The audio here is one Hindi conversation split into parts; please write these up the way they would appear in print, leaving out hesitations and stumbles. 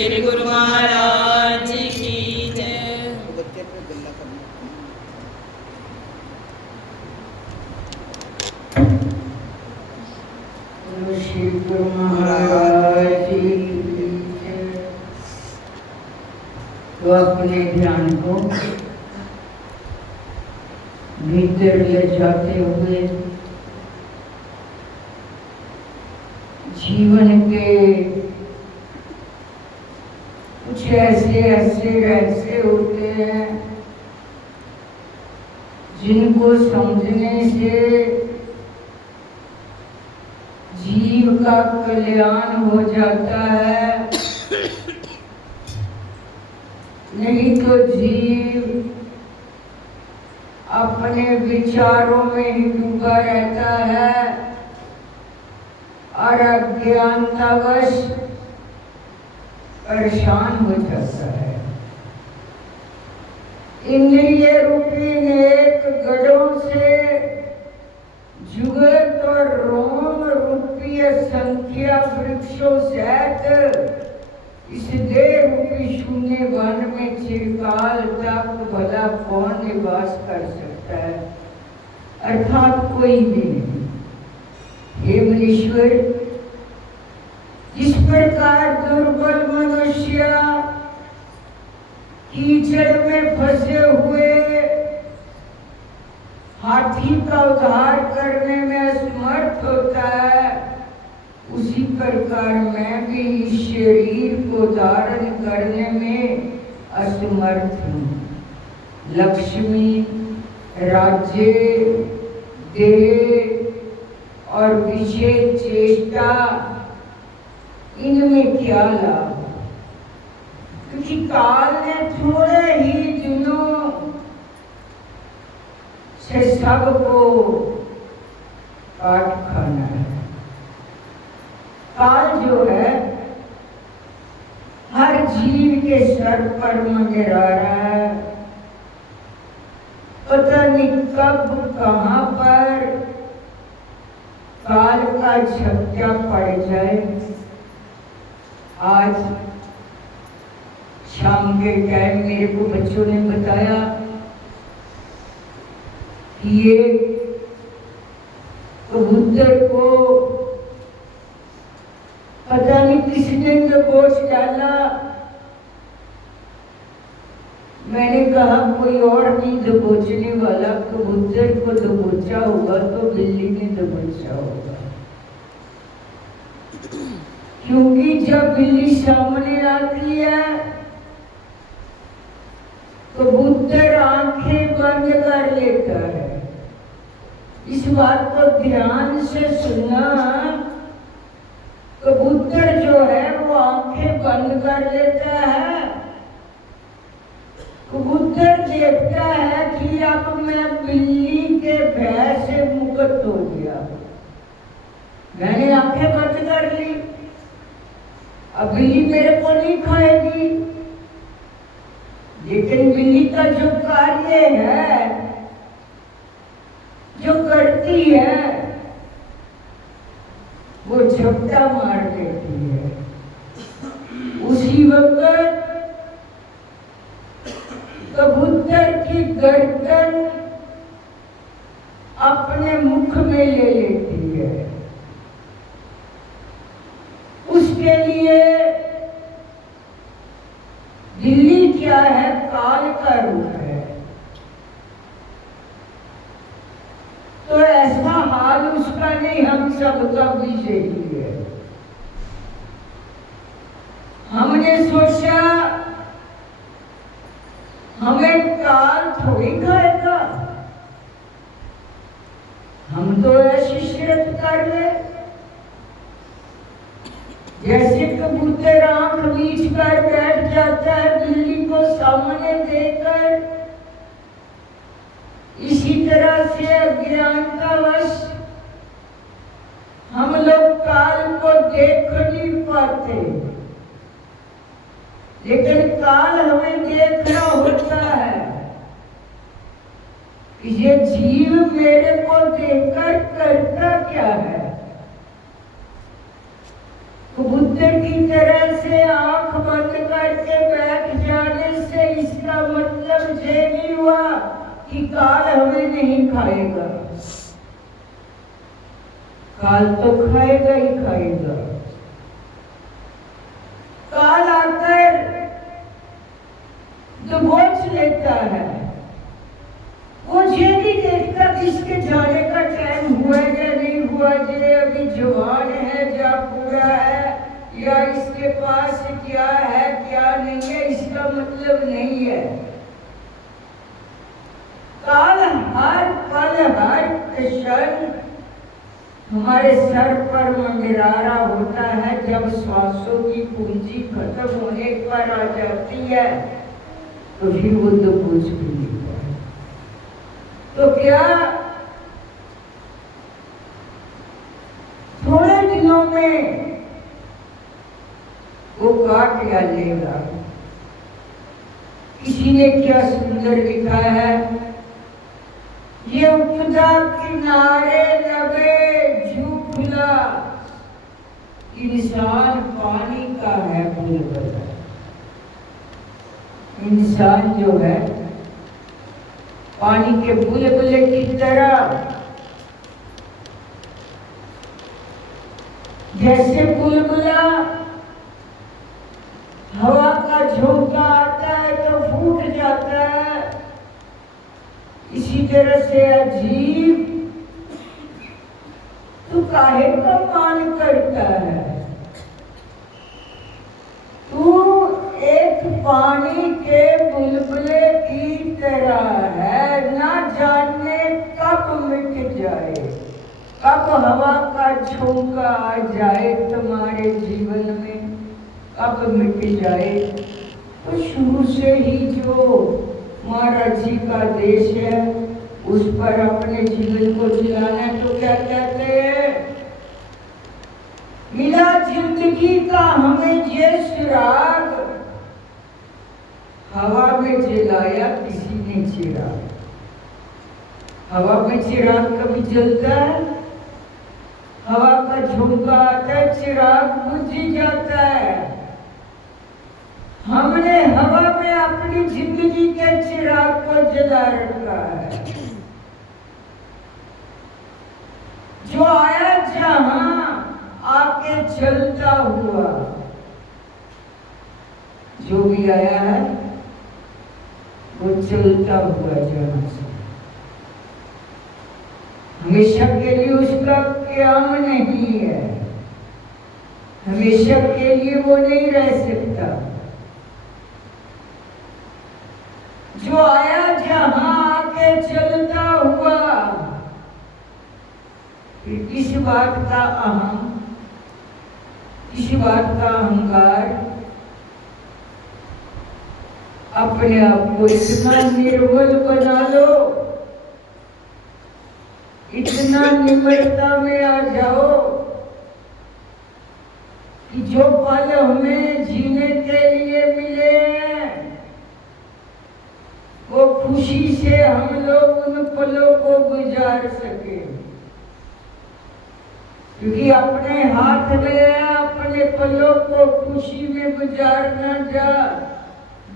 श्री गुरु महाराज की जय। श्री गुरु महाराज की जय। तो अपने ध्यान को भीतर ले जाते हुए जीवन के कुछ ऐसे रहस्य होते हैं जिनको समझने से जीव का कल्याण हो जाता है, नहीं तो जीव अपने विचारों में ही डूबा रहता है और अज्ञानतावश परेशान हो जाता है। इंद्रिय रूपी नेक गढ़ों से जुगत और रोम रूपी संख्या वृक्षों सहित इस देह रूपी शून्य वन में चिरकाल तक भला कौन निवास कर सकता है, अर्थात कोई भी नहीं। हे मनीश्वर, जिस प्रकार दुर्बल मनुष्य कीचड़ में फंसे हुए हाथी का उद्धार करने में असमर्थ होता है, उसी प्रकार मैं भी इस शरीर को धारण करने में असमर्थ हूँ। लक्ष्मी, राज्य, देह और विशेष चेष्टा, इनमें क्या लाभ? क्योंकि काल ने थोड़े ही दिनों से सबको काट खाना है। काल जो है हर जीव के सर पर मंडरा रहा है। पता नहीं कब कहाँ पर काल का झपटा पड़ जाए। आज शाम के टाइम मेरे को बच्चों ने बताया कि ये कबूतर को पता नहीं किसने दबोच डाला। मैंने कहा कोई और नहीं दबोचने वाला, कबूतर को दबोचा होगा तो बिल्ली ने दबोचा होगा। क्योंकि जब बिल्ली सामने आती है कबूतर आंखें बंद कर लेता है। इस बात को ध्यान से सुनना, कबूतर जो है वो आंखें बंद कर लेता है। कबूतर देखता है कि अब मैं बिल्ली के भय से मुक्त हो गया, मैंने आंखें बंद कर ली, अब बिल्ली मेरे को नहीं खाएगी। लेकिन बिल्ली का जो कार्य है, जो करती है, वो झपटा मार देती है। उसी वक्त कबूतर की गर्दन अपने मुख में ले लेती है। उसके लिए बिल्ली क्या है? काल का रूप है। तो ऐसा हाल उसका नहीं, हम सबका भी यही है। हमने सोचा हमें काल थोड़ी खाएगा, हम तो ऐसी शर्त कर ले जैसे कबूतर आंख मीच कर बैठ जाता है बिल्ली को सामने देखकर, इसी तरह से अज्ञानतावश हम लोग काल को देख नहीं पाते। लेकिन काल हमें देखना होता है कि ये जीव मेरे को देखकर करता क्या है। कबूतर की तरह से आंख बंद काल तो खाएगा ही खाएगा। काल आकर दबोच लेता है। वो ये नहीं देखता कि इसके जाने का टाइम हुआ या नहीं हुआ, ये अभी जवान है या पूरा है, या इसके पास क्या है क्या नहीं है, इसका मतलब नहीं है। काल हर पल हर क्षण हमारे सर पर मंडरा होता है। जब श्वासों की पूंजी खत्म होने पर आ जाती है तो फिर वो तो पूछ भी नहीं है। तो क्या थोड़े दिनों में वो काट डालेगा। किसी ने क्या सुंदर लिखा है, ये उपदा किनारे लगे झूठला, इंसान पानी का है बुलबुला। इंसान जो है पानी के बुलबुले की तरह, जैसे बुलबुला हवा का झोंका आता है तो फूट जाता है, इसी तरह से अजीब तू काहे का मान करता है। तू एक पानी के बुलबुले की तरह है, ना जाने कब मिट जाए, कब हवा का झोंका आ जाए तुम्हारे जीवन में, कब मिट जाए। तो शुरू से ही जो महाराज जी का देश है उस पर अपने जीवन को जिलाना, तो क्या कहते हैं, मिला जिंदगी का हमें ये चिराग, हवा में जलाया किसी ने चिराग। हवा में चिराग कभी जलता है, हवा का झोंका आता है, चिराग बुझ जाता है। हमने हवा में अपनी जिंदगी के चिराग को जला रखा है। जो आया जहां आके चलता हुआ, जो भी आया है वो चलता हुआ जहां से, हमेशा के लिए उसका क्याम नहीं है, हमेशा के लिए वो नहीं रह सकता। जो आया जहां आके चलता हुआ, फिर किस बात का अहम, किस बात का अहंकार, अपने आप को इतना निर्बल बना लो, इतना निम्रता में आ जाओ कि जो पल हमें जीने के लिए मिले हैं वो खुशी से हम लोग उन पलों को गुजार सके। क्योंकि अपने हाथ में है अपने पलों को खुशी में गुजारना या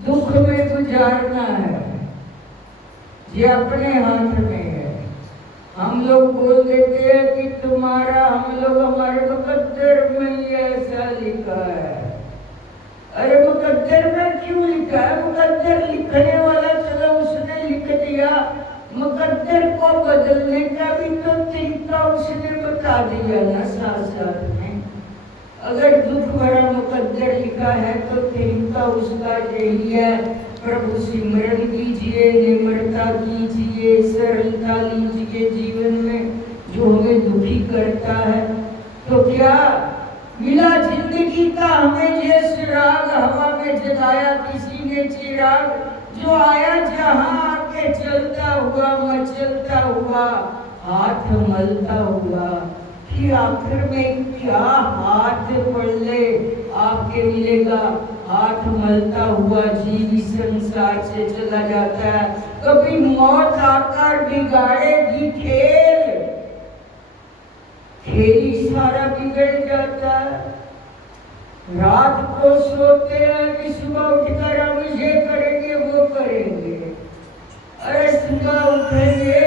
दुख में गुजारना है, ये अपने हाथ में है। हम लोग बोल देते हैं कि तुम्हारा, हम लोग हमारे मुकद्दर में ये ऐसा लिखा है। अरे मुकद्दर में क्यों लिखा है? मुकद्दर लिखने वाला चलो उसने लिख दिया, मुकद्दर को बदलने का भी तो तरीका उसने बता दिया ना साथ साथ में। अगर दुख भरा मुकद्दर लिखा है तो तरीका उसका यही है, प्रभु सिमरन कीजिए, निम्रता कीजिए, सरलता लीजिए जीवन में जो हमें दुखी करता है। तो क्या मिला जिंदगी का हमें ये चिराग, हवा में जलाया किसी ने चिराग, जो आया जहां आके चलता हुआ, मचलता हुआ, हाथ मलता हुआ, फिर आखिर में क्या हाथ पल्ले आपके मिलेगा। हाथ मलता हुआ जीव इस संसार से चला जाता है। कभी मौत आकर बिगाड़ेगी खेल, खेल ही सारा बिगड़ जाता है। रात को सोते हैं कि सुबह उठकर हम ये करेंगे वो करेंगे। अरे सुबह उठेंगे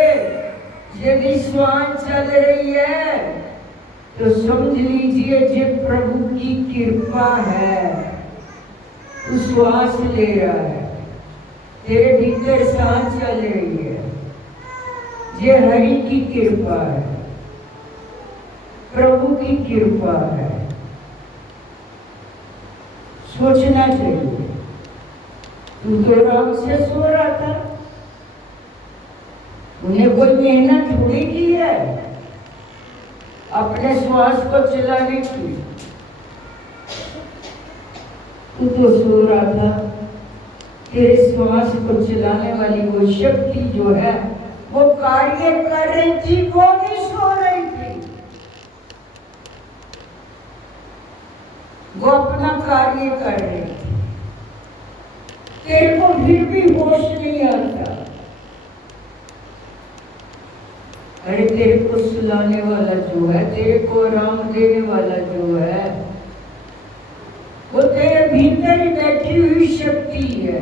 यदि श्वान चल रही है तो समझ लीजिए ये प्रभु की कृपा है। तू श्वास ले रहा है, तेरे भीतर सांस चल रही है, ये हरि की कृपा है, प्रभु की कृपा है। सोचना चाहिए। तू तो आराम से सो रहा था, उन्हें कोई मेहनत थोड़ी की है अपने श्वास को चलाने की। तू तो सो रहा था, तेरे श्वास को चलाने वाली वो शक्ति जो है वो कार्य कर रही थी, वो नहीं सो रही थी। वो अपना कार्य कर रही थी। तेरे को फिर भी होश नहीं आता। अरे तेरे को सुलाने वाला जो है, तेरे को आराम देने वाला जो है, वो तेरे भीतर ही बैठी हुई शक्ति है।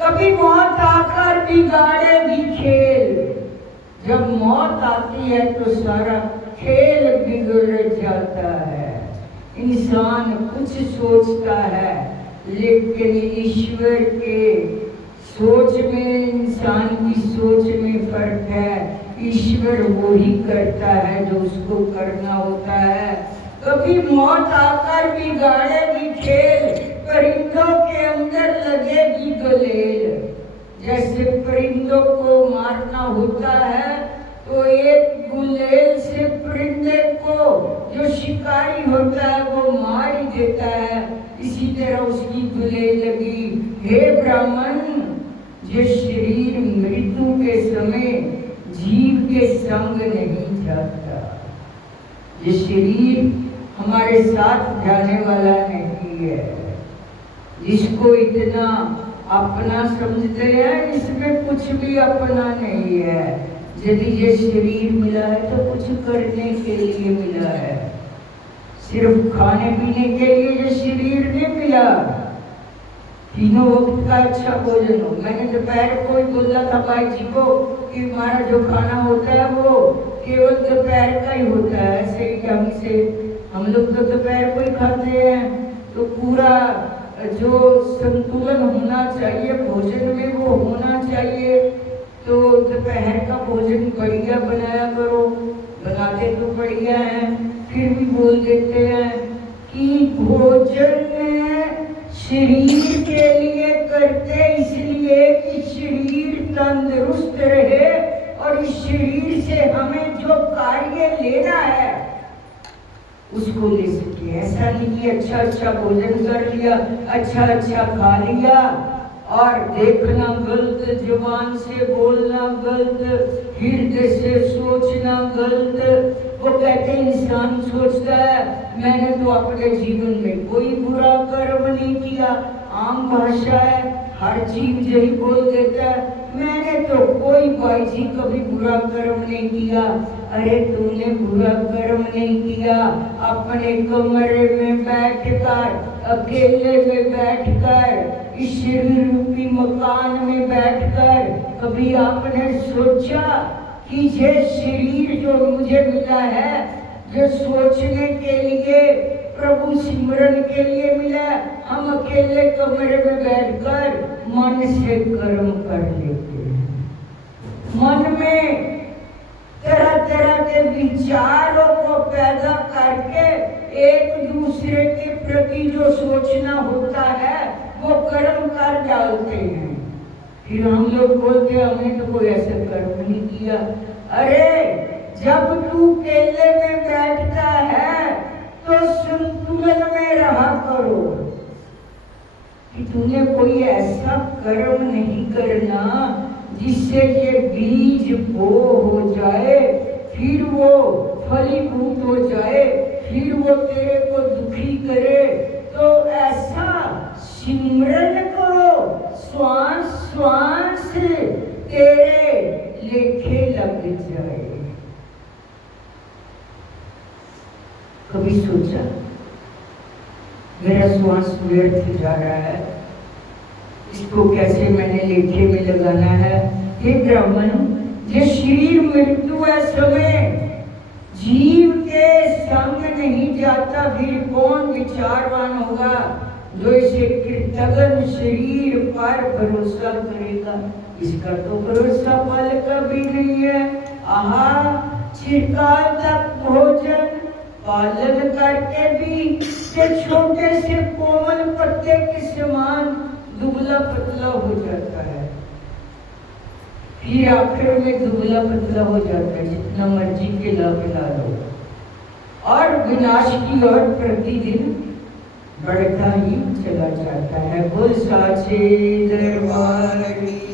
कभी मौत आकर बिगाड़ेगी खेल। जब मौत आती है तो सारा खेल बिगड़ जाता है। इंसान कुछ सोचता है, लेकिन ईश्वर के सोच में, इंसान की सोच में फर्क है। ईश्वर वो ही करता है जो उसको करना होता है। कभी मौत आकर बिगाड़ेगी खेल, परिंदों के अंदर लगेगी गुलेल। जैसे परिंदों को मारना होता है तो एक गुलेल से परिंदे को जो शिकारी होता है वो मार ही देता है। इसी तरह उसकी गुलेल लगी। हे ब्राह्मण, ये शरीर मृत्यु के समय जीव के संग नहीं जाता। ये शरीर हमारे साथ जाने वाला नहीं है। जिसको इतना अपना समझते हैं, इसमें कुछ भी अपना नहीं है। यदि ये शरीर मिला है तो कुछ करने के लिए मिला है, सिर्फ खाने पीने के लिए ये शरीर नहीं मिला। तीनों वक्त का अच्छा भोजन हो। मैंने दोपहर को ही बोला था भाई जी को कि हमारा जो खाना होता है वो केवल दोपहर का ही होता है। ऐसे ही ढंग से हम लोग तो दोपहर को ही खाते हैं, तो पूरा जो संतुलन होना चाहिए भोजन में वो होना चाहिए। तो दोपहर का भोजन बढ़िया बनाया करो। बनाते तो बढ़िया है, फिर भी बोल देते हैं कि भोजन शरीर के लिए करते इसलिए कि शरीर तंदुरुस्त रहे और इस शरीर से हमें जो कार्य लेना है उसको ले सके। ऐसा नहीं कि अच्छा अच्छा भोजन कर लिया, अच्छा अच्छा खा लिया और देखना गलत, जुबान से बोलना गलत, हृदय से सोचना गलत। वो कहते इंसान सोचता है मैंने तो अपने जीवन में कोई बुरा कर्म नहीं किया। आम भाषा है, हर चीज यही बोल देता है मैंने तो कोई भाई जी कभी बुरा कर्म नहीं किया। अरे तूने बुरा कर्म नहीं किया, अपने कमरे में बैठकर, अकेले में बैठकर, इस शरीर रूपी मकान में बैठकर कभी आपने सोचा कि ये शरीर जो मुझे मिला है जो सोचने के लिए, प्रभु सिमरन के लिए मिला, हम अकेले कमरे में बैठकर मन से कर्म कर लेते हैं। मन में तरह तरह के विचारों को पैदा करके एक दूसरे के प्रति जो सोचना होता है वो कर्म कर डालते हैं। फिर हम लोग बोलते हैं हमने तो कोई ऐसा कर्म नहीं किया। अरे जब तू केले में बैठता है तो संतुलन में रहा करो कि तूने कोई ऐसा कर्म नहीं करना जिससे ये बीज बो हो जाए, फिर वो फलीभूत हो जाए, फिर वो तेरे को दुखी करे। तो ऐसा सिमरन करो, श्वास श्वास तेरे लेखे लग जाए। कभी सोचा मेरा श्वास व्यर्थ जा रहा है, इसको कैसे मैंने लेखे में लगाना है। हे ब्राह्मण, ये शरीर मृत्यु है समय जीव के संग नहीं जाता, फिर कौन विचारवान होगा जो इसे कृतघ्न शरीर पर भरोसा करेगा। इसका तो भरोसा पल कभी नहीं है। आहा चिरकाल तक भोजन पालन करके भी ये छोटे से कोमल पत्ते के समान दुबला पतला हो जाता है, फिर आखिर में दुबला पतला हो जाता है, जितना मर्जी खिला पिला लो, और विनाश की ओर प्रतिदिन बढ़ता ही चला जाता है। बोल साचे दरबार की